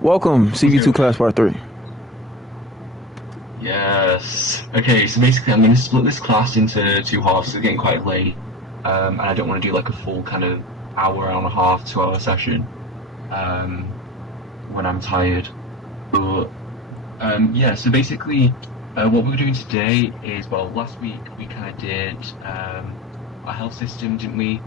Welcome, Cv2 Class Prt. Yes. Okay, so basically I'm going to split this class into two halves, so it's getting quite late. And I don't want to do like a full kind of hour and a half, 2 hour session when I'm tired. But yeah, so basically what we're doing today is, well, last week we kind of did our health system, didn't we?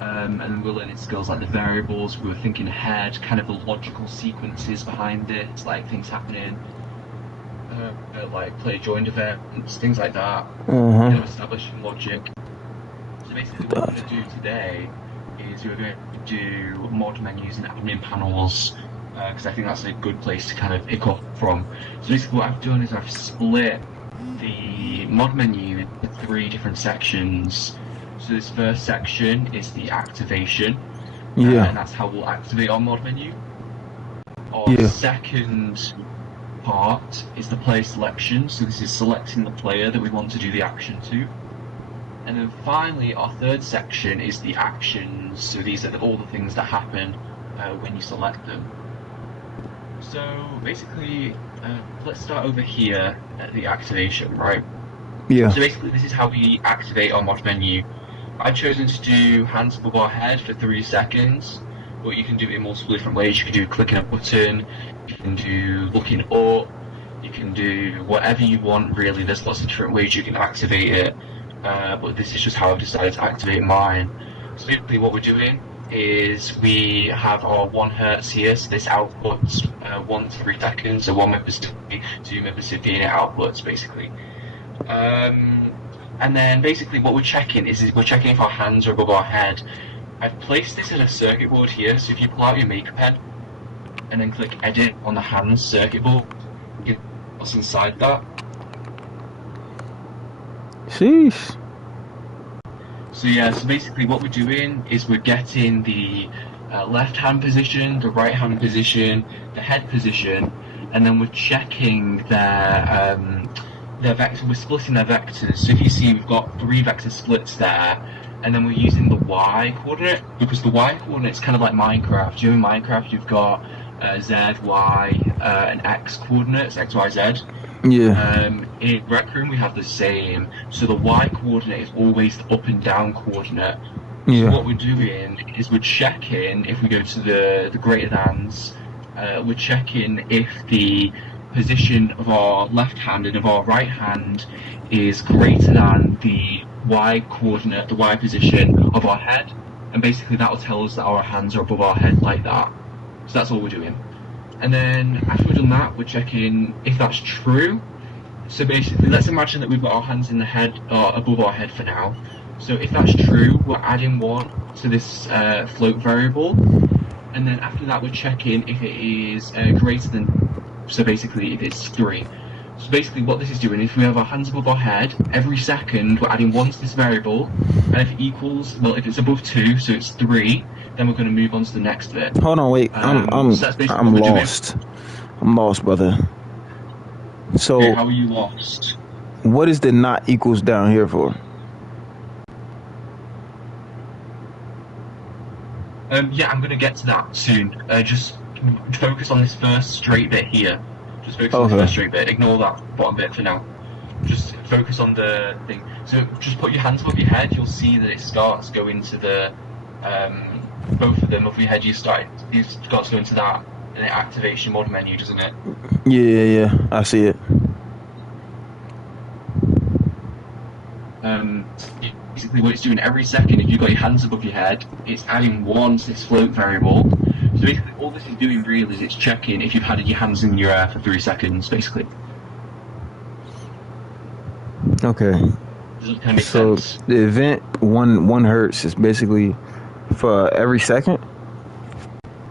And then we were learning skills like the variables, we were thinking ahead, kind of the logical sequences behind it, like things happening. Like play joined events, things like that, establishing logic. So basically what we're going to do today is we're going to do mod menus and admin panels, because I think that's a good place to kind of pick up from. So basically what I've done is I've split the mod menu into 3 different sections. So this first section is the activation, and that's how we'll activate our mod menu. Our second part is the player selection, so this is selecting the player that we want to do the action to. And then finally our third section is the actions, so these are all the things that happen when you select them. So basically let's start over here at the activation, right? So basically this is how we activate our mod menu. I've chosen to do hands above our head for 3 seconds, but you can do it in multiple different ways. You can do clicking a button, you can do looking up, you can do whatever you want really. There's lots of different ways you can activate it, but this is just how I've decided to activate mine. So basically what we're doing is we have our 1 Hertz here, so this outputs 1 to 3 seconds, so 1 Mississippi, 2 Mississippi, and it outputs basically. And then basically what we're checking is we're checking if our hands are above our head. I've placed this in a circuit board here, so if you pull out your maker pen and then click edit on the hands circuit board, you can see what's inside that. Sheesh. So yeah, so basically what we're doing is we're getting the left hand position, the right hand position, the head position, and then we're checking their vector. We're splitting their vectors. So if you see, we've got 3 vector splits there, and then we're using the Y coordinate, because the Y coordinate is kind of like Minecraft. You know, in Minecraft you've got Z, Y, and X coordinates, X, Y, Z. Yeah. In RecRoom we have the same. So the Y coordinate is always the up and down coordinate. So what we're doing is we're checking, if we go to the greater thans, we're checking if the position of our left hand and of our right hand is greater than the Y coordinate, the Y position of our head, and basically that will tell us that our hands are above our head like that. So that's all we're doing. And then after we've done that, we're checking if that's true. So basically, let's imagine that we've got our hands in the head, or above our head for now. So if that's true, we're adding 1 to this float variable, and then after that we're checking if it is greater than, so basically if it's 3. So basically what this is doing, if we have our hands above our head, every second we're adding 1 to this variable, and if it equals, well, if it's above 2, so it's 3, then we're going to move on to the next bit. Hold on, wait. I'm lost. I'm lost, brother. So okay, how are you lost? What is the not equals down here for? Yeah, I'm going to get to that soon. Just focus on this first straight bit here. Just focus on the first straight bit. Ignore that bottom bit for now. Just focus on the thing. So just put your hands above your head. You'll see that it starts going to the both of them above your head. You've got to go into that in the activation mod menu, doesn't it? Yeah. I see it. Basically what it's doing every second, if you've got your hands above your head, it's adding 1 to this float variable. So basically all this is doing really is it's checking if you've had your hands in your air for 3 seconds, basically. Okay. Does it kind of make sense? The event 1 Hertz is basically for every second?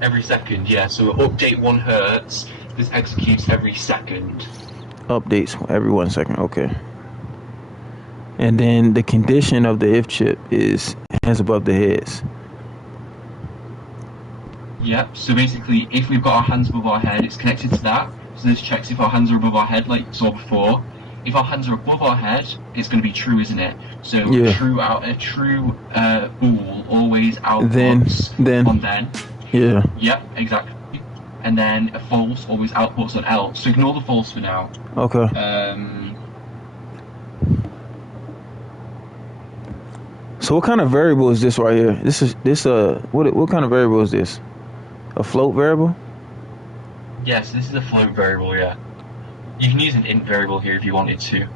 Every second, yeah. So update 1 Hertz, this executes every second. Updates every 1 second, okay. And then the condition of the if chip is hands above the heads. Yep, so basically if we've got our hands above our head, it's connected to that. So this checks if our hands are above our head like we saw before. If our hands are above our head, it's going to be true, isn't it? So a true bool always outputs then. on then. Yeah. Yep, exactly. and then a false always outputs on else. So ignore the false for now. Okay. So what kind of variable is this right here? What kind of variable is this? A float variable? Yes, this is a float variable, yeah. You can use an int variable here if you wanted to.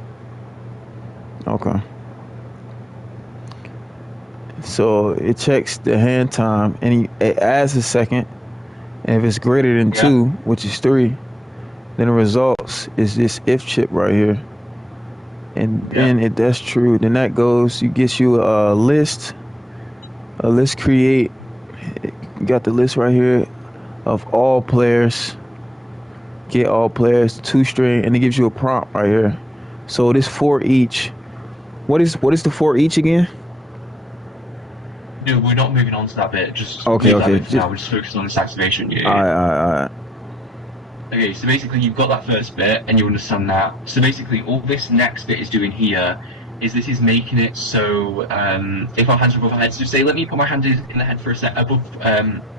Okay. So it checks the hand time and it adds a second. And if it's greater than 2, which is 3, then the results is this if chip right here. And then if that's true, then that goes, you get you a list create. You got the list right here of all players. Get all players, 2 string, and it gives you a prompt right here. So this for each. What is the for each again? No, we're not moving on to that bit. Just okay. Now we're just focusing on this activation. Yeah. All right. Okay, so basically you've got that first bit and you understand that. So basically all this next bit is doing here is this is making it so if our hands are above our heads, so say let me put my hand in the head for above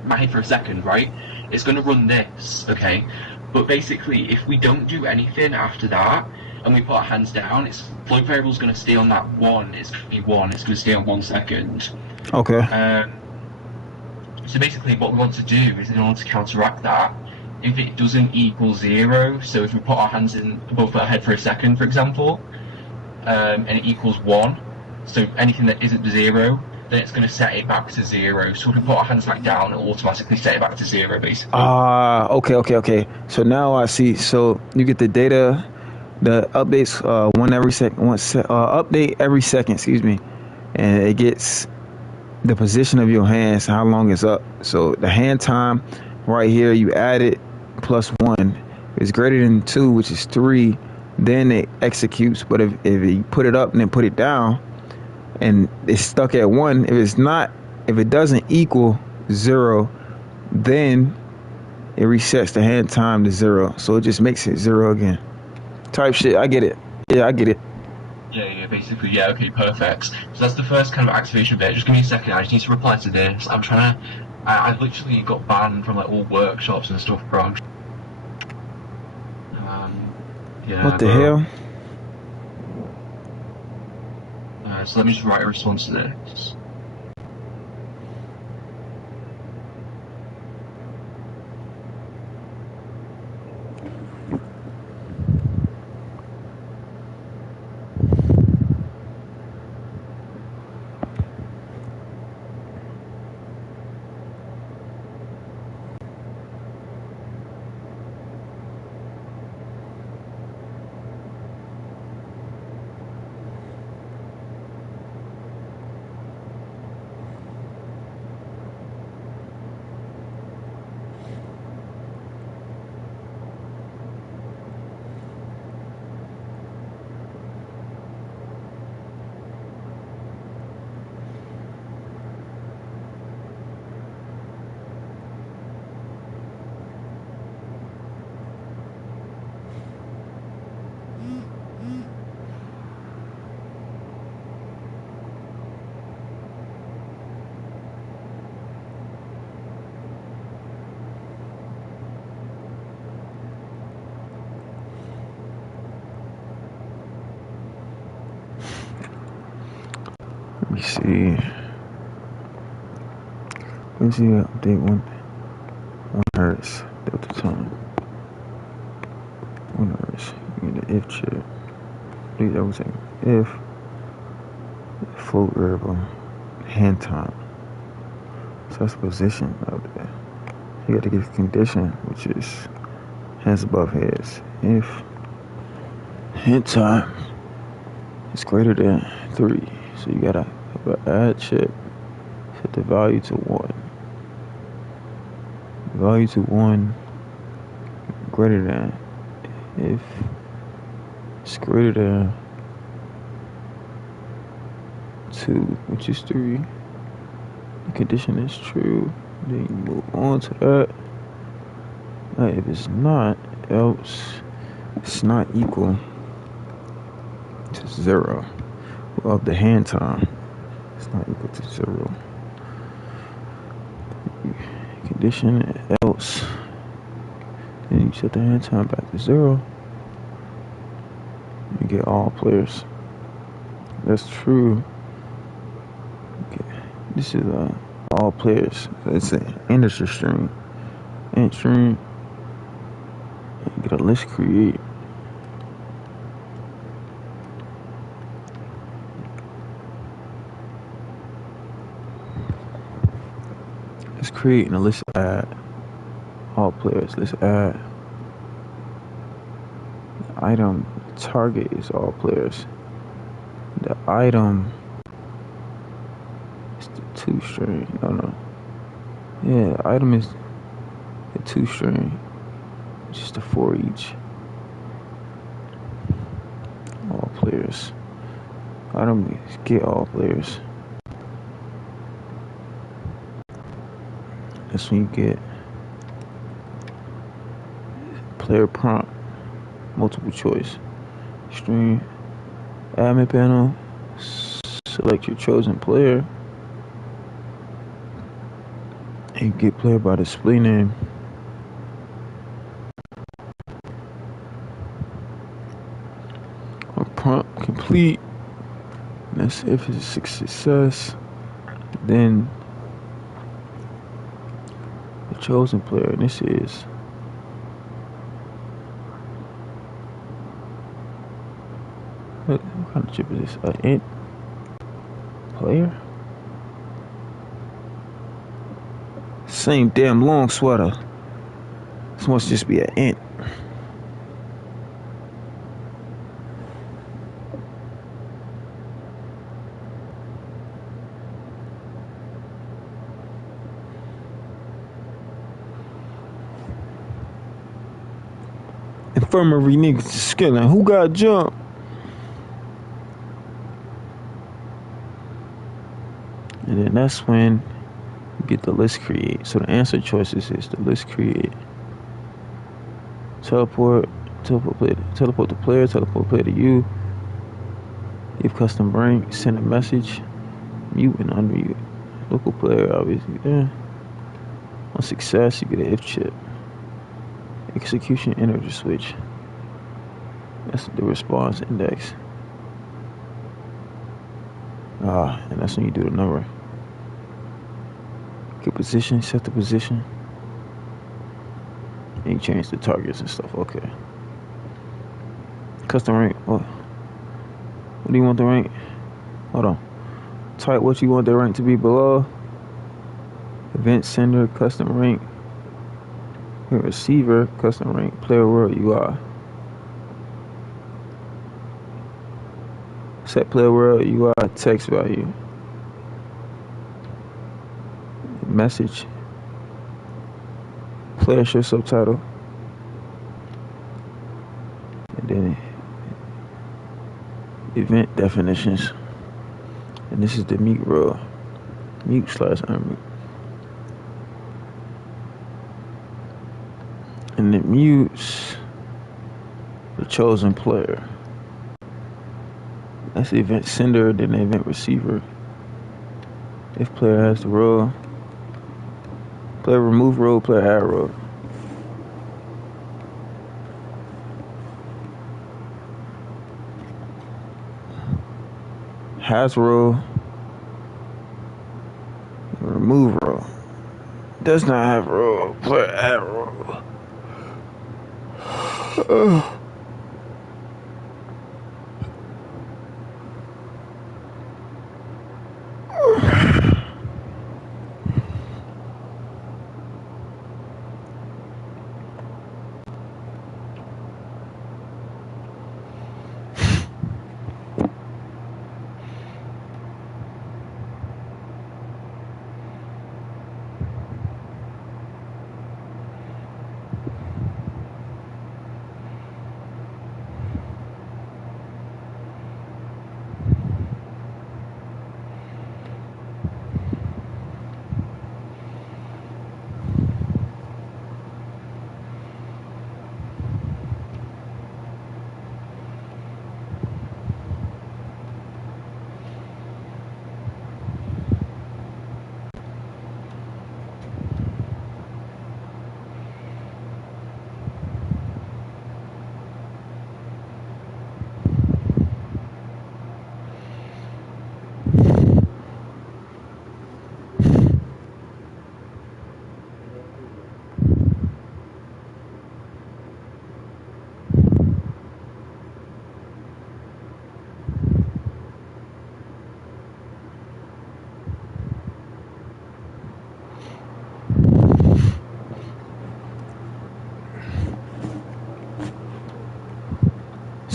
my head for a second, right? It's going to run this, okay? But basically if we don't do anything after that and we put our hands down, its float variable is going to stay on that 1. It's going to be 1. It's going to stay on 1 second. Okay. So basically what we want to do is, in order to counteract that, if it doesn't equal 0, so if we put our hands in above our head for a second, for example, and it equals 1, so anything that isn't 0, then it's going to set it back to 0. So if we put our hands back down, it'll automatically set it back to 0, basically. Okay. So now I see. So you get the data, the updates update every second, excuse me, and it gets the position of your hands, how long it's up. So the hand time right here, you add it plus 1. If it's greater than 2, which is 3, then it executes. But if you put it up and then put it down and it's stuck at 1, if it doesn't equal 0, then it resets the hand time to 0. So it just makes it 0 again. Type shit. I get it. Yeah, I get it. Yeah, basically, yeah, okay, perfect. So that's the first kind of activation bit. Just give me a second, I just need to reply to this. I've literally got banned from like all workshops and stuff, bro. Yeah. What the hell? So let me just write a response to this. Let me see. Let's see. Update 1 hertz delta time. 1 hertz. In the if chip. Please, I was saying if float variable hand time. So that's the position of it. You got to give condition, which is hands above heads. If hand time is greater than 3, so you gotta add chip, set the value to 1. Value to 1 greater than, if it's greater than 2, which is 3, the condition is true, then you move on to that. Now if it's not, else it's not equal to 0 of the hand time. It's not equal to 0. Condition else Then you set the hand time back to 0. You get all players. That's true. Okay. This is all players. It's an industry string. Int string. You get a list create. Let's create and a list add. All players. Let's add. The item target is all players. The item is the 2 string. No. Yeah, the item is the 2 string. Just a for each. All players. Item is get all players. That's when you get player prompt, multiple choice. String, admin panel, select your chosen player, and you get player by display name. A prompt complete. That's if it's a success. Then the chosen player, and this is what kind of chip is this? An int player? Same damn long sweater. This must just be an int. Infirmary niggas is skilling. Who got jumped? And then that's when you get the list create. So the answer choices is the list create. Teleport the player, teleport player to you. Give custom rank, send a message, mute and unmute. Local player obviously there. On success, you get an if chip. Execution energy switch. That's the response index. And that's when you do the number. Get position, set the position. And you change the targets and stuff. Okay. Custom rank. What do you want the rank? Hold on. Type what you want the rank to be below. Event sender, custom rank. Receiver, custom rank, player world UI. Set player world UI text value. Message. Player show subtitle. And then event definitions. And this is the mute role. Mute / unmute. And it mutes the chosen player. That's the event sender, then the event receiver. If player has the role, player remove role, player add role. Has role, remove role. Does not have role, player add role.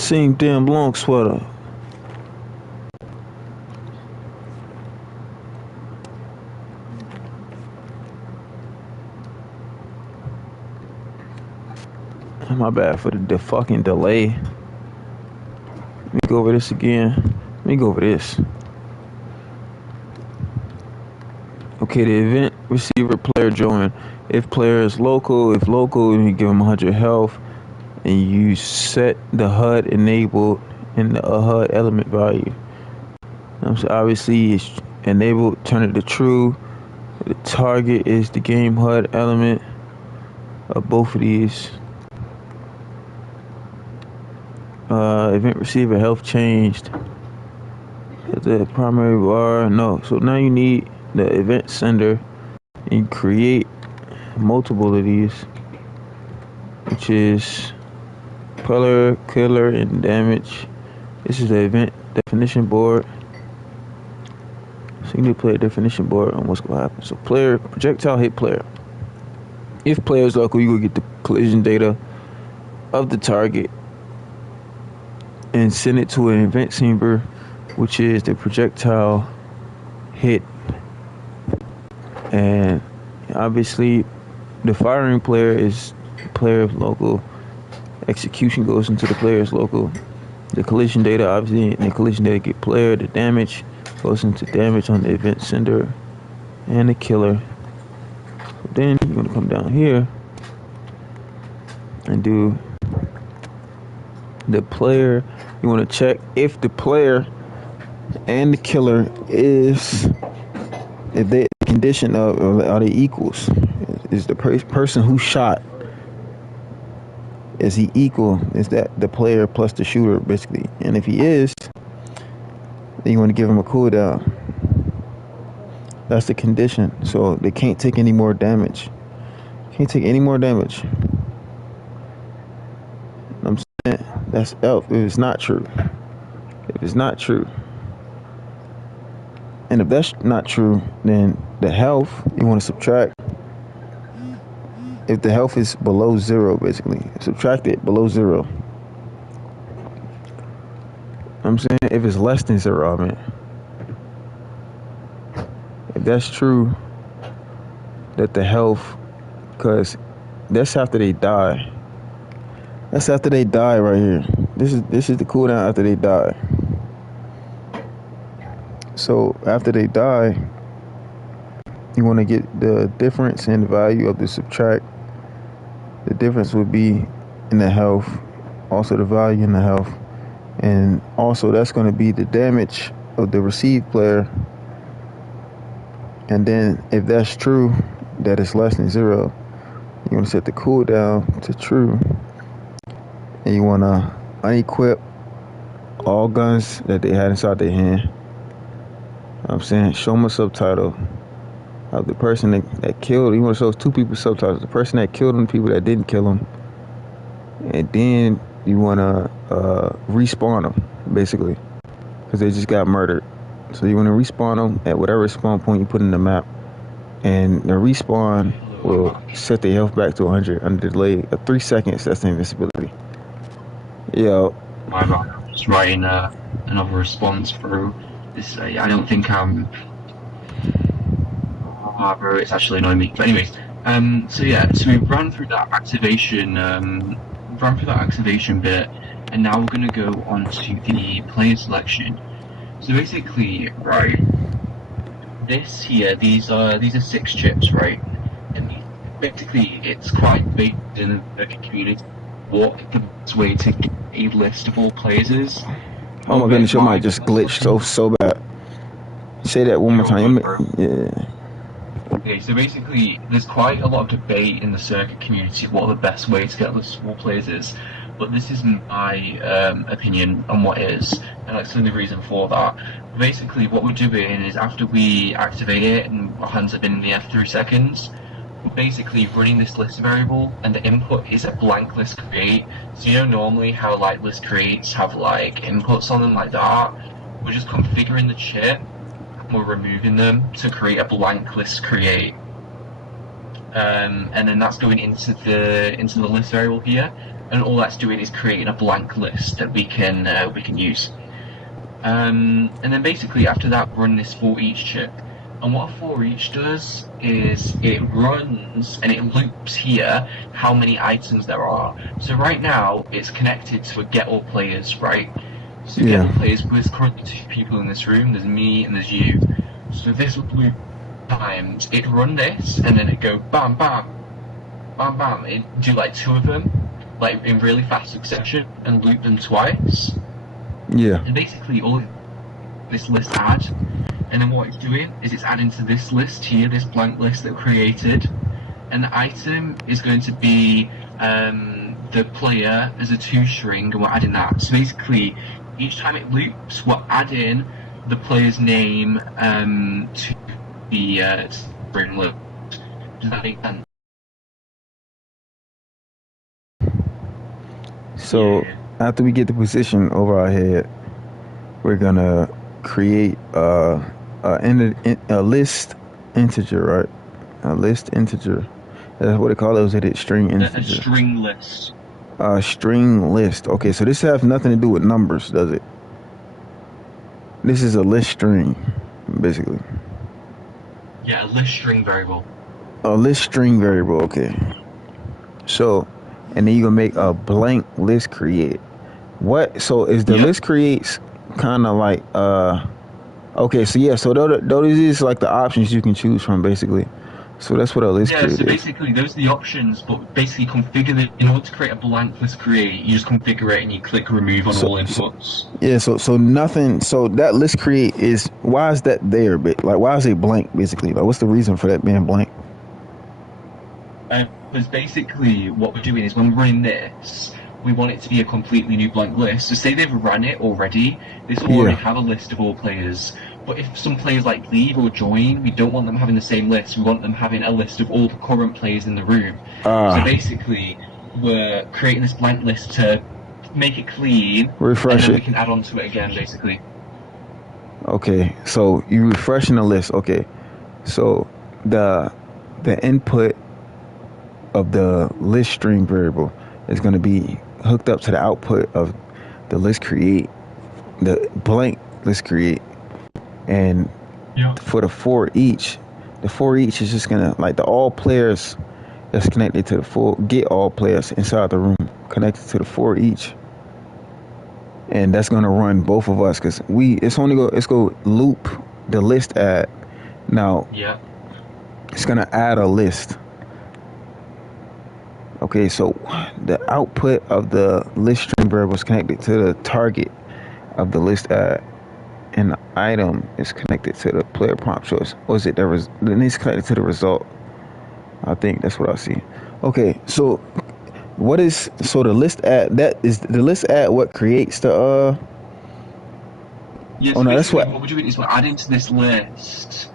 same damn long sweater. My bad for the fucking delay. Let me go over this again. Let me go over this. Okay, the event receiver player join. If player is local, you give them 100 health, and you set the HUD enabled and the HUD element value. So obviously it's enabled, turn it to true. The target is the game HUD element of both of these. Event receiver health changed. The primary bar, no. So now you need the event sender and create multiple of these, which is color, killer, and damage. This is the event definition board. So you need to play a definition board on what's gonna happen. So player, projectile hit player. If player is local, you will get the collision data of the target and send it to an event receiver, which is the projectile hit. And obviously the firing player is player of local. Execution goes into the player's local. The collision data, obviously, the collision data get player. The damage goes into damage on the event sender and the killer. So then you're gonna come down here and do the player. You want to check if the player and the killer is, if they condition of, are they equals? Is the person who shot, is he equal? Is that the player plus the shooter, basically? And if he is, then you want to give him a cooldown. That's the condition. So they can't take any more damage. Can't take any more damage. I'm saying that's elf. If it's not true. If it's not true. And if that's not true, then the health, you want to subtract. If the health is below 0, basically, subtract it below 0. I'm saying if it's less than 0, I mean. If that's true, that the health, because that's after they die. That's after they die right here. This is the cooldown after they die. So after they die, you want to get the difference in the value of the subtract. The difference would be in the health, also the value in the health, and also that's going to be the damage of the received player. And then if that's true, that it's less than 0, you want to set the cooldown to true, and you want to unequip all guns that they had inside their hand. I'm saying show them a subtitle of the person that killed. You want to show 2 people subtitles: the person that killed them, the people that didn't kill them, and then you want to respawn them, basically, because they just got murdered. So you want to respawn them at whatever spawn point you put in the map, and the respawn will set their health back to 100 under the delay of 3 seconds. That's the invincibility. Yo, My bad. I'm just writing another response through this. I don't think I'm. Bro, it's actually annoying me. But anyways, so yeah, so we ran through that activation, bit, and now we're gonna go on to the player selection. So basically, right, this here, these are 6 chips, right? And basically, it's quite big in the community. What the best way to get a list of all players is? oh my goodness, your mic just glitched so bad. Say that one more time. Yeah. Okay, so basically, there's quite a lot of debate in the circuit community of what the best way to get lists of all players is. But this is my opinion on what is, and that's the reason for that. Basically, what we're doing is after we activate it and our hands have been in the air for 3 seconds, we're basically running this list variable, and the input is a blank list create. So you know normally how like list creates have like inputs on them like that. We're just configuring the chip, and we're removing them to create a blank list create. and then that's going into the list variable here, and all that's doing is creating a blank list that we can use. And then basically after that, run this for each chip. And what a for each does is it runs and it loops here how many items there are. So right now it's connected to a get all players, right? So get all players, there's currently 2 people in this room, there's me and there's you. So this would loop times, it'd run this and then it'd go bam bam, bam bam, it'd do like 2 of them, like in really fast succession, and loop them twice. Yeah. And basically all this list add, and then what it's doing is it's adding to this list here, this blank list that we created, and the item is going to be the player as a 2 string, and we're adding that. So basically, each time it loops, we're adding the player's name to the string list. Does that make sense? So after we get the position over our head, we're gonna create a list integer, right? A list integer. That's what they call it. Was it string integer? A string list. String list. Okay, so this has nothing to do with numbers, does it? This is a list string, basically. Yeah, a list string variable. A list string variable. Okay. So, and then you're gonna make a blank list create. What? So is the list creates kind of like okay, so yeah, so those is like the options you can choose from, basically. So that's what a list create is. So basically those are the options, but basically configure the, in order to create a blank list create, you just configure it and you click remove on all inputs. So nothing, so that list create is, why is that there? But like, why is it blank, basically? Like, what's the reason for that being blank? Because basically what we're doing is when we're running this, we want it to be a completely new blank list. So say they've run it already, this will already have a list of all players. But if some players like leave or join, we don't want them having the same list. We want them having a list of all the current players in the room. So basically, we're creating this blank list to make it clean, refresh and then it. we can add on to it again, basically. Okay, so you're refreshing the list. Okay, so the input of the list string variable is going to be hooked up to the output of the list create, the blank list create. And for the for each is just gonna, like, the all players that's connected to the full get all players inside the room connected to the for each, and that's gonna run both of us because it's go loop the list add. Now it's gonna add a list. Okay, so the output of the list string variable is connected to the target of the list add, and the item is connected to the player prompt choice. Or is it then it's connected to the result? I think that's what I see. Okay, so what is, so the list add, that is the list add what creates the so no, that's what we're doing is we're adding to this list.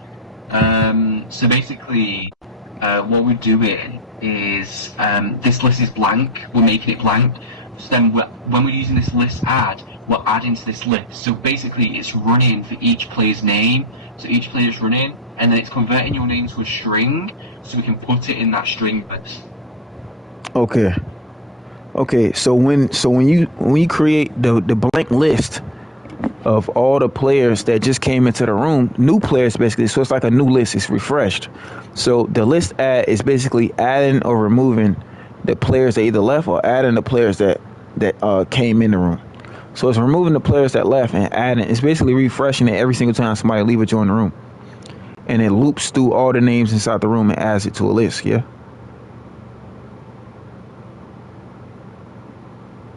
So basically what we're doing is this list is blank, we're making it blank. So then when we're using this list add, we're adding to this list. So basically it's running for each player's name. So each player's running, and then it's converting your name to a string, so we can put it in that string list. Okay, so when you create the blank list of all the players that just came into the room, new players basically, so it's like a new list, it's refreshed. So the list add is basically adding or removing the players that either left or adding the players that came in the room. So it's removing the players that left and adding. It's basically refreshing it every single time somebody leave or join the room, and it loops through all the names inside the room and adds it to a list. Yeah.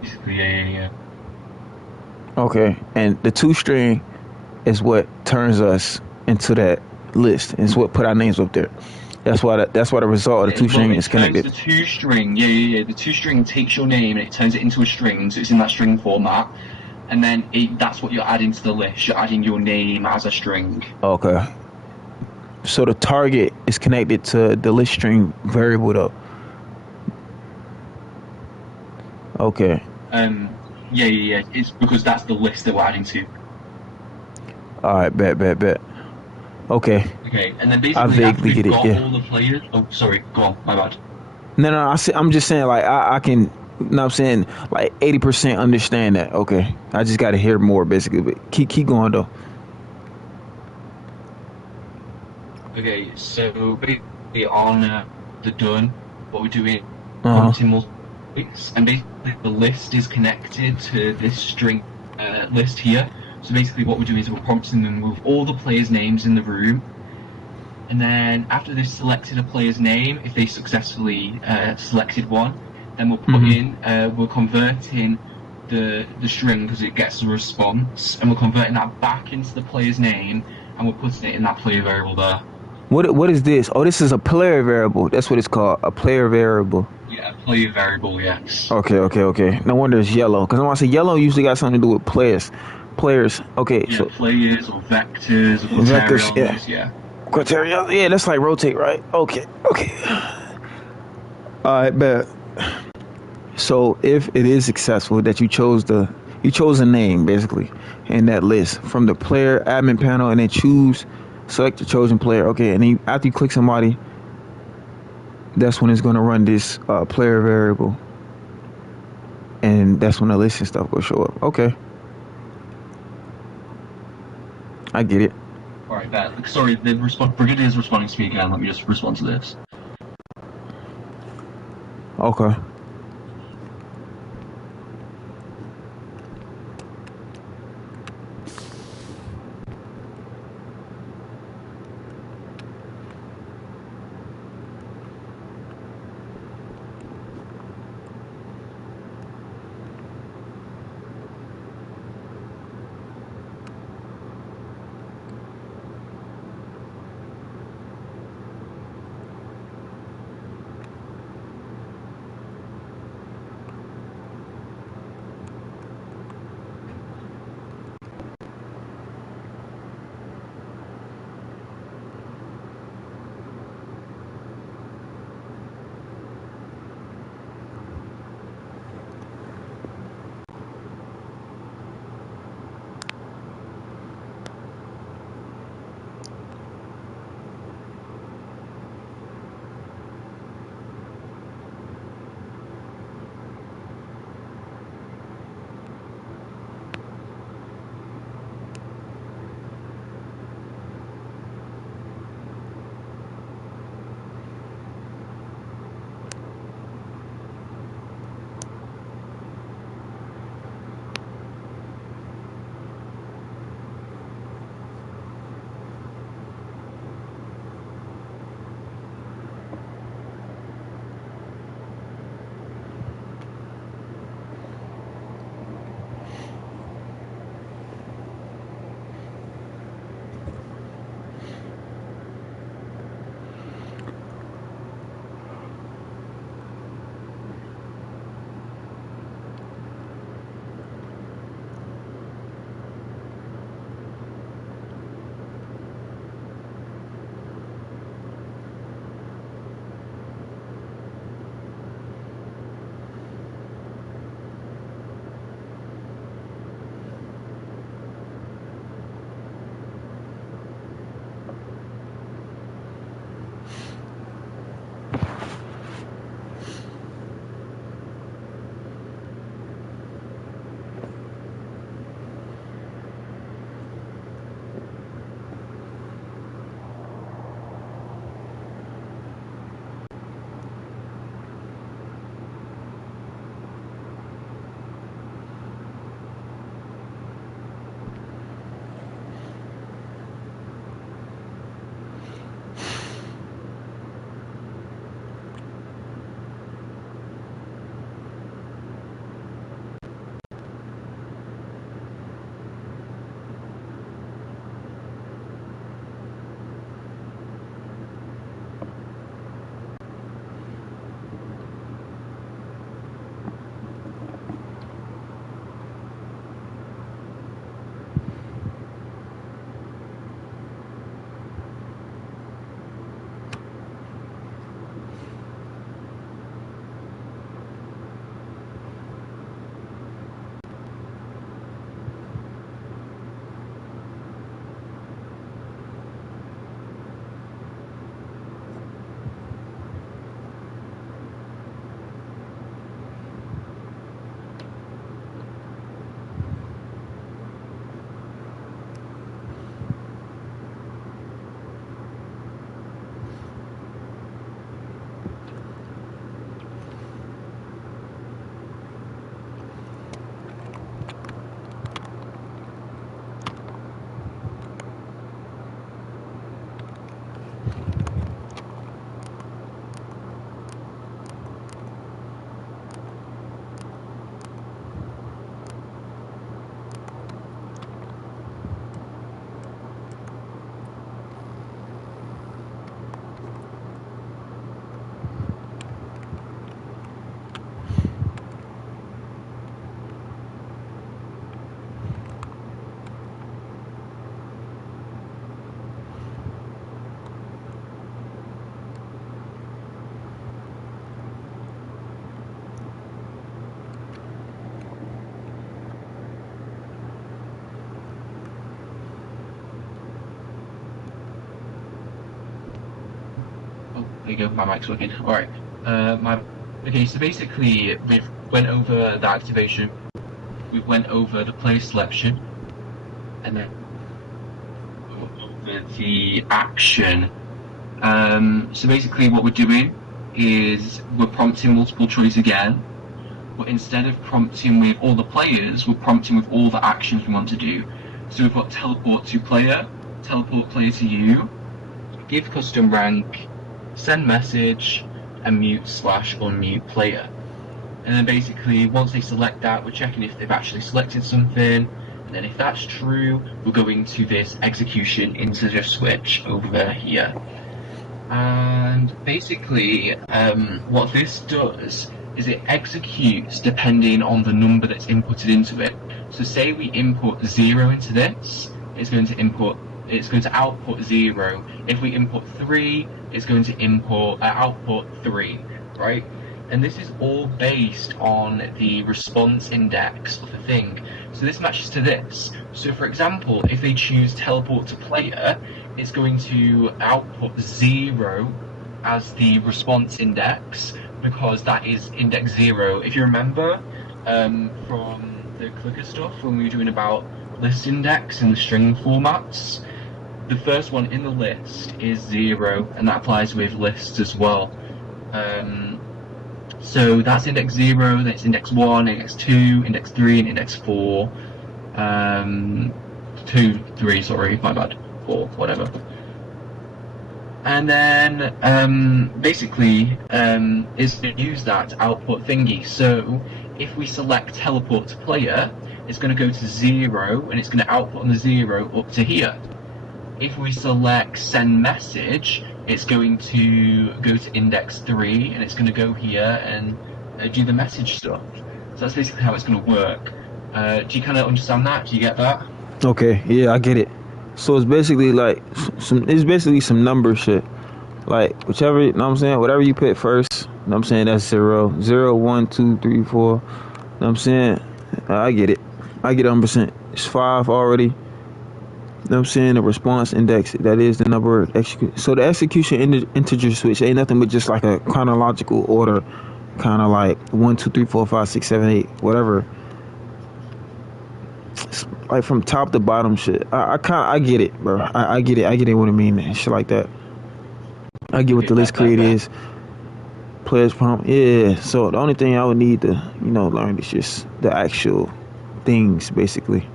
Basically, yeah. Okay, and the 2 string is what turns us into that list. It's what put our names up there. That's why the result of the 2 string is connected. The 2 string, the 2 string takes your name and it turns it into a string, so it's in that string format, and then that's what you're adding to the list. You're adding your name as a string. Okay. So the target is connected to the list string variable, though. Okay. It's because that's the list that we're adding to. All right, bet. Okay, Okay, and then I basically after vaguely we've get it. got Yeah. all the players, oh sorry, go on, my bad. No, I'm just saying like I can. You know what I'm saying like 80% understand that. Okay, I just got to hear more basically. But keep going though. Okay, so basically on the done, what we're doing, Uh huh. prompting multiple choice, and basically the list is connected to this string list here. So basically what we're doing is we're prompting them with all the players' names in the room, and then after they've selected a player's name, if they successfully selected one, then we're converting the string because it gets the response, and we're converting that back into the player's name, and we're putting it in that player variable there. What is this? Oh, this is a player variable. That's what it's called, a player variable. Yeah, player variable, yes. Okay. No wonder it's yellow. Because when I say yellow, usually got something to do with players. Players. Okay, Yeah, so players or vectors or vectors. Yeah. quaternions, yeah. Criteria. Yeah, that's like rotate, right? Okay. All right, bet. So if it is successful that you chose a name basically in that list from the player admin panel and then select the chosen player. Okay, and then after you click somebody, that's when it's going to run this player variable, and that's when the list and stuff will show up. Okay, I get it. All right, bet. Sorry, Brigadier is responding to me again. Let me just respond to this. Okay. There you go, my mic's working. Alright. Okay, so basically we've went over the activation, we went over the player selection, and then over the action. So basically what we're doing is we're prompting multiple choice again, but instead of prompting with all the players, we're prompting with all the actions we want to do. So we've got teleport to player to you, give custom rank, send message, and mute/unmute player. And then basically once they select that, we're checking if they've actually selected something, and then if that's true, we're going to this execution integer switch over here. And basically what this does is it executes depending on the number that's inputted into it. So say we input 0 into this, it's going to output 0. If we input 3, it's going to output 3, right? And this is all based on the response index of the thing. So this matches to this. So for example, if they choose teleport to player, it's going to output 0 as the response index, because that is index 0. If you remember from the clicker stuff when we were doing about list index and the string formats, the first one in the list is 0, and that applies with lists as well. So that's index 0, that's index 1, index 2, index 3, and index 4. 2, 3, sorry, my bad. 4, whatever. And then basically is to use that to output thingy. So if we select teleport to player, it's going to go to 0, and it's going to output on the 0 up to here. If we select send message, it's going to go to index 3, and it's going to go here and do the message stuff. So that's basically how it's going to work. Do you kind of understand that? Do you get that? Okay, yeah, I get it. So it's basically like some number shit. Like whichever, you know what I'm saying, whatever you put first, you know what I'm saying, that's 0, 0, 1, 2, 3, 4. You know what I'm saying? I get it. I get 100%. It's 5 already. You know what I'm saying? The response index, that is the number of execute. So the execution integer switch ain't nothing but just like a chronological order, kind of like 1, 2, 3, 4, 5, 6, 7, 8, whatever. It's like from top to bottom shit. I get it, bro. I get it. I get it what I mean and shit like that. I get what the list create is. Players prompt. Yeah. So the only thing I would need to, learn is just the actual things, basically.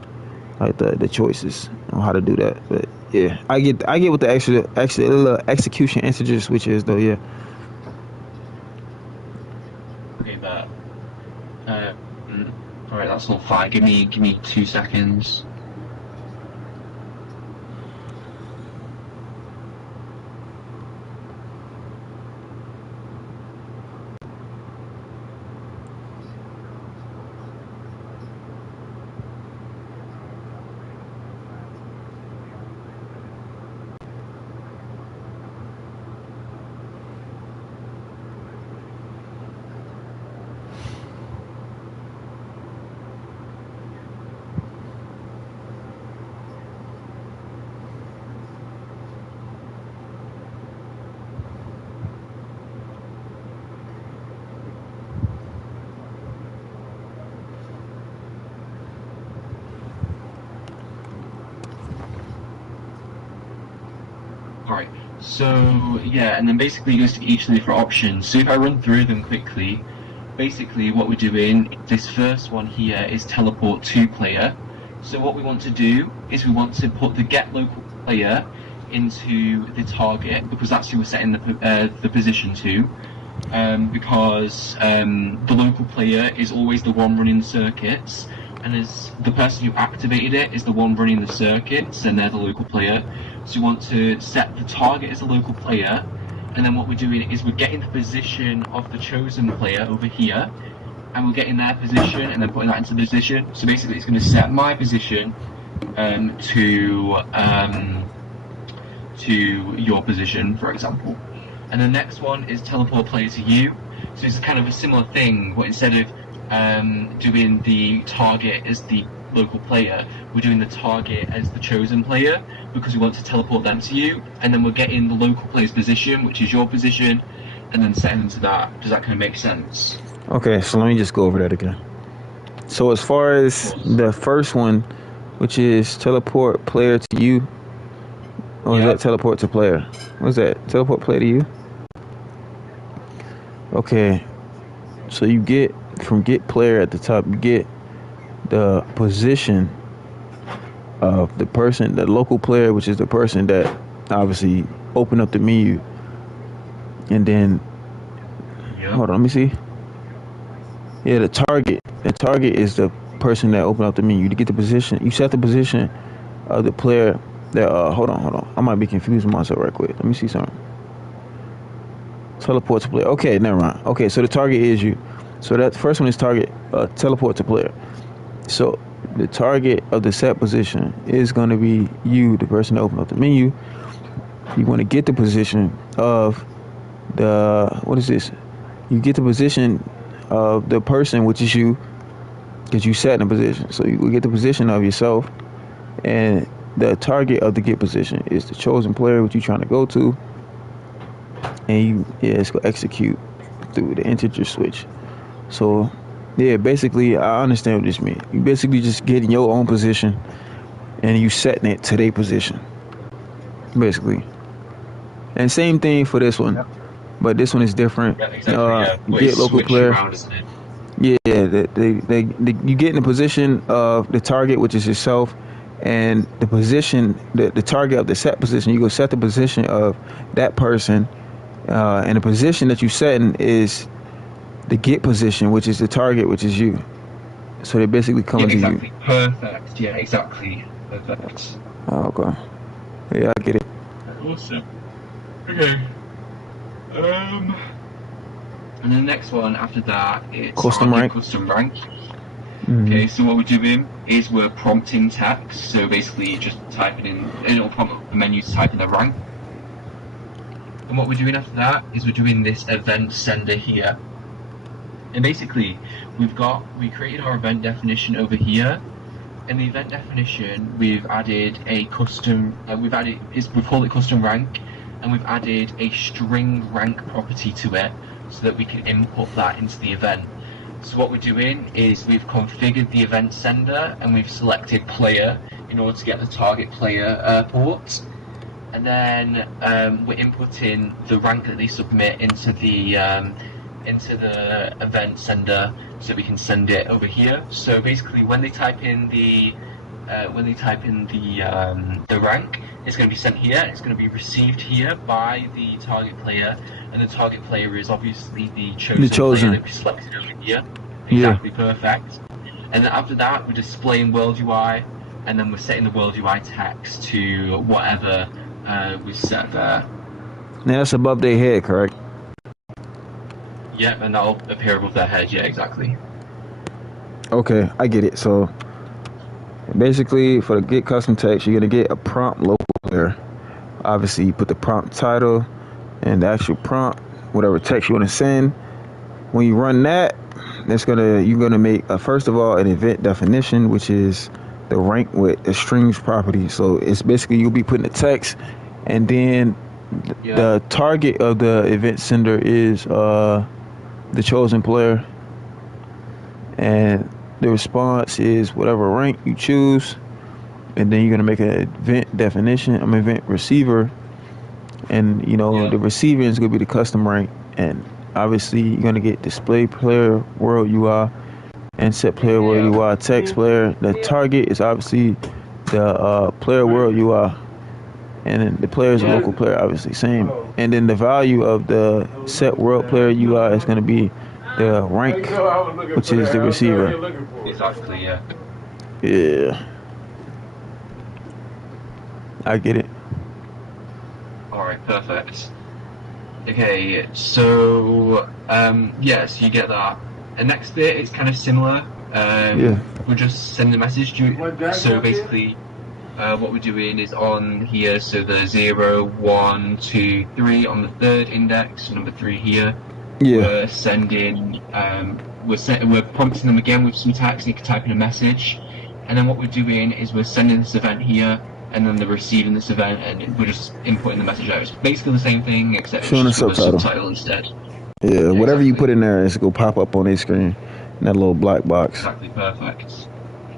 Like the choices on how to do that. But yeah, I get what the actual execution integer switch is though, yeah. Okay, but alright, that's all fine. Give me 2 seconds. Alright, so yeah, and then basically it goes to each of the different options. So if I run through them quickly, basically what we're doing, this first one here is teleport to player. So what we want to do is we want to put the get local player into the target, because that's who we're setting the position to. Because the local player is always the one running the circuits, and as the person who activated it is the one running the circuits, and they're the local player. So you want to set the target as a local player, and then what we're doing is we're getting the position of the chosen player over here, and we're getting their position and then putting that into position. So basically it's going to set my position to your position, for example. And the next one is teleport player to you. So it's kind of a similar thing, but instead of doing the target as the local player, we're doing the target as the chosen player because we want to teleport them to you, and then we're getting the local player's position, which is your position, and then setting them to that. Does that kind of make sense? Okay, so let me just go over that again. So as far as the first one, which is teleport player to you, or is that teleport to player? What's that? Teleport player to you? Okay, so you get from get player at the top, you get the position of the person, the local player, which is the person that obviously opened up the menu, and then hold on, let me see. Yeah, the target. The target is the person that opened up the menu. To get the position, you set the position of the player that. Hold on. I might be confusing myself right quick. Let me see something. Teleport to player. Okay, never mind. Okay, so the target is you. So that first one is target. Teleport to player. So the target of the set position is going to be you, the person that opened up the menu. You want to get the position of the. What is this? You get the position of the person, which is you, because you sat in a position. So you will get the position of yourself, and the target of the get position is the chosen player, which you're trying to go to, and it's going to execute through the integer switch. So yeah, basically, I understand what this means. You basically just getting your own position, and you setting it to their position, basically. And same thing for this one. Yep. But this one is different. Yeah, exactly. Get local player. Around, isn't it? Yeah, you get in the position of the target, which is yourself, and the position, the target of the set position. You go set the position of that person, and the position that you setting is the get position, which is the target, which is you. So they basically come to you. Perfect. Yeah, exactly. Perfect. Oh, okay. Yeah, I get it. Awesome. Okay. And the next one after that, it's custom rank. Mm-hmm. Okay, so what we're doing is we're prompting text. So basically, just typing in, and it'll prompt the menu to type in the rank. And what we're doing after that is we're doing this event sender here. And basically, we created our event definition over here. In the event definition, we've added a custom. We've called it custom rank. And we've added a string rank property to it so that we can input that into the event. So what we're doing is we've configured the event sender and we've selected player in order to get the target player port. And then we're inputting the rank that they submit into the event sender so we can send it over here. So basically, when they type in the rank, it's going to be sent here. It's going to be received here by the target player, and the target player is obviously the chosen player that we selected over here. Exactly, perfect. And then after that, we're displaying World UI, and then we're setting the World UI text to whatever we set there. Now that's above their head, correct? Yep, and that'll appear above their head. Yeah, exactly. Okay, I get it. So basically, for the get custom text, you're gonna get a prompt local player. Obviously, you put the prompt title and the actual prompt, whatever text you want to send. When you run that, you're gonna make first of all an event definition, which is the rank with the strings property. So it's basically you'll be putting the text, and then the target of the event sender is the chosen player, and the response is whatever rank you choose, and then you're gonna make an event definition, event receiver, and the receiver is gonna be the custom rank, and obviously you're gonna get display player world UI and set player world UI text player. The target is obviously the player world UI, and then the player is a local player, obviously same. And then the value of the set world player UI is gonna be the rank, which is the receiver. Exactly, yeah. Yeah. I get it. Alright, perfect. Okay, so, so you get that. The next bit is kind of similar. We'll just send a message to. So basically, what we're doing is on here, so the 0, 1, 2, 3 on the third index, number 3 here. We're sending, we're prompting them again with some text, and you can type in a message, And then what we're doing is we're sending this event here, and then they're receiving this event, and we're just inputting the message out. It's basically the same thing, except Showing it's just with a subtitle. subtitle instead. Yeah, whatever exactly. you put in there, it's going to pop up on their screen in that little black box. Exactly, perfect.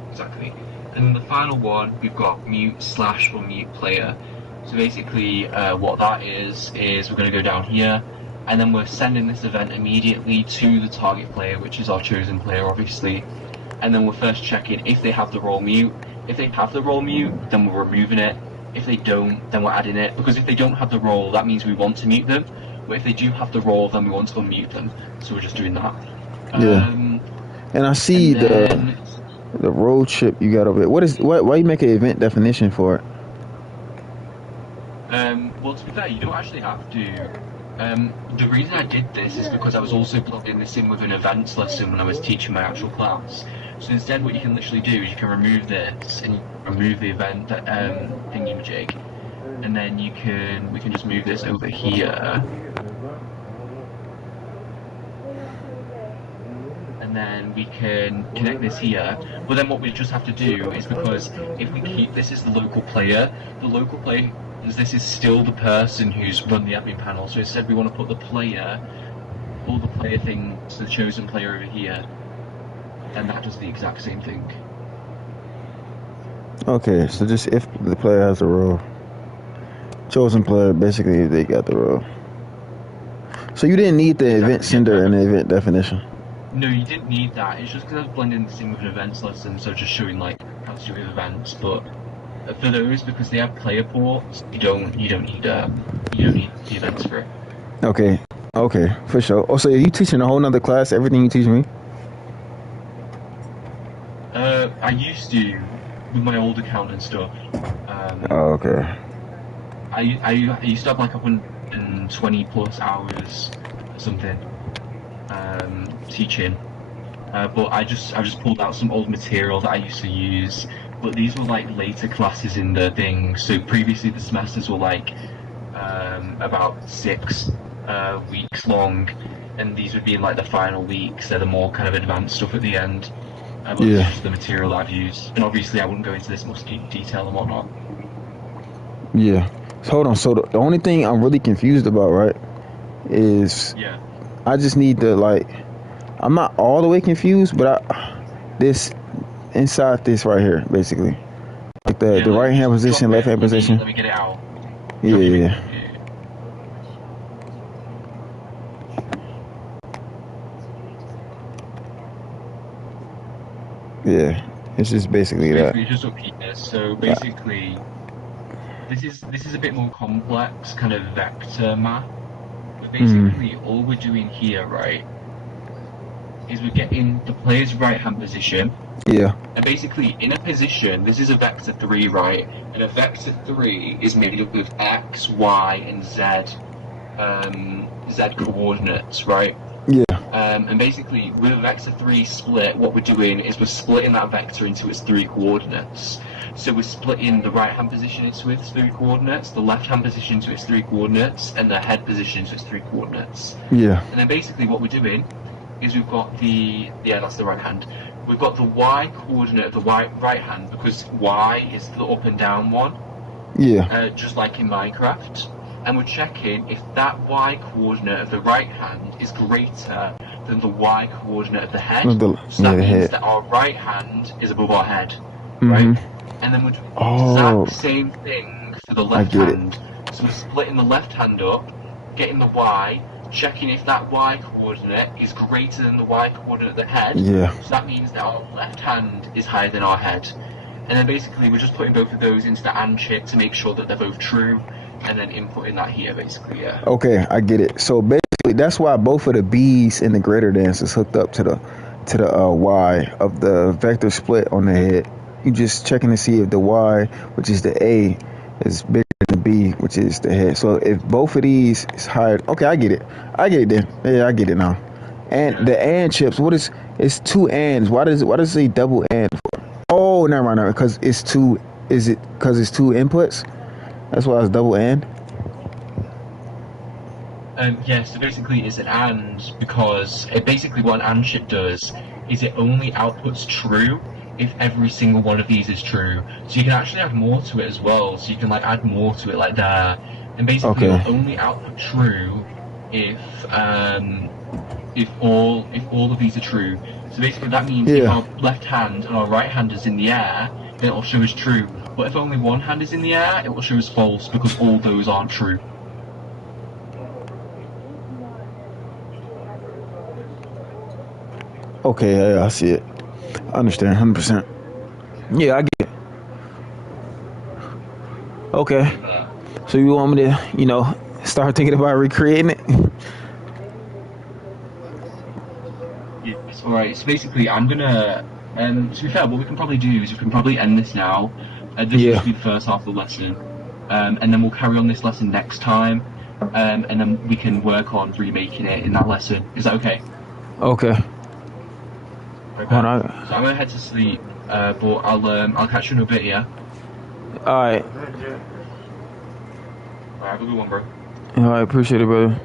Exactly. And then the final one, we've got mute/unmute player. So basically, what that is we're going to go down here, and then we're sending this event immediately to the target player, which is our chosen player, obviously. And then we're first checking if they have the role mute. If they have the role mute, then we're removing it. If they don't, then we're adding it. Because if they don't have the role, that means we want to mute them. But if they do have the role, then we want to unmute them. So we're just doing that. Yeah. And I see the road trip you got over there. Why you make an event definition for it? Well, to be fair, you don't actually have to. The reason I did this is because I was also plugging this in with an events lesson when I was teaching my actual class. So instead, what you can literally do is you can remove this and remove the event thingy-majig, and then we can just move this over here, and then we can connect this here. But then what we just have to do is, because if we keep this as the local player this is still the person who's run the admin panel. So instead we want to put all the player things, the chosen player over here, and that does the exact same thing. Okay, so just if the player has a role, chosen player, basically they got the role. So you didn't need the event sender and the event definition? No, you didn't need that. It's just because I was blending this in with an events lesson, so just showing like how to do with events. But for those, because they have player ports, you don't need the events for it. Okay, for sure. Oh, so are you teaching a whole nother class? Everything you teach me? I used to with my old account and stuff. Okay. I used to have like 120 plus hours or something teaching. But I just pulled out some old material that I used to use. But these were like later classes in the thing. So previously the semesters were like about 6 weeks long, and these would be in like the final weeks. They're the more kind of advanced stuff at the end. But this is just the material that I've used. And obviously I wouldn't go into this much detail and whatnot. Yeah. So hold on. So the only thing I'm really confused about, right, is I just need to I'm not all the way confused, but this inside this right here, basically, like the right hand position, left hand position. Let me get it out. Yeah. Yeah, it's just basically that. Just up here. So basically, this is a bit more complex, kind of vector math. But basically, all we're doing here, right, is we're getting the player's right hand position. Yeah. And basically, in a position, this is a vector 3, right? And a vector 3 is made up of x, y, and z coordinates, right? Yeah. And basically, with a vector 3 split, what we're doing is we're splitting that vector into its 3 coordinates. So we're splitting the right-hand position into its 3 coordinates, the left-hand position into its 3 coordinates, and the head position into its 3 coordinates. Yeah. And then basically what we're doing is we've got that's the right hand. We've got the y coordinate of the right hand, because y is the up and down one. Yeah. Just like in Minecraft. And we're checking if that y coordinate of the right hand is greater than the y coordinate of the head. So that means that our right hand is above our head, right? And then we're doing the exact same thing for the left hand. So we're splitting the left hand up, getting the y, checking if that y coordinate is greater than the y coordinate of the head. Yeah. So that means that our left hand is higher than our head. And then basically we're just putting both of those into the AND chip to make sure that they're both true, and then inputting that here, basically, yeah. Okay, I get it. So basically, that's why both of the B's in the greater than is hooked up to the Y of the vector split on the head. You just checking to see if the Y, which is the A, is bigger than the B, which is the head. So if both of these is higher, okay, I get it then. Yeah, I get it now. And the AND chips, it's 2 ANDs. Why does it say double AND for? Oh, never mind, because it's 2. Is it because it's 2 inputs? That's why it's double AND? So basically it's an AND because basically what an AND chip does is it only outputs true if every single one of these is true. So you can actually add more to it as well. So you can like add more to it like there, and basically Okay. it'll only output true if all of these are true. So basically that means if our left hand and our right hand is in the air, then it'll show us true. But if only one hand is in the air, it will show us false because all those aren't true. Okay, yeah, I see it. I understand 100%. Yeah, I get it. Okay. So you want me to, start thinking about recreating it? Yes, alright, so basically I'm gonna, to be fair, what we can probably do is we can probably end this now. This will just be the first half of the lesson. And then we'll carry on this lesson next time. And then we can work on remaking it in that lesson. Is that okay? Okay. So I'm gonna head to sleep, but I'll catch you in a bit, yeah? Alright. Alright, have a good one, bro. Alright, appreciate it, brother.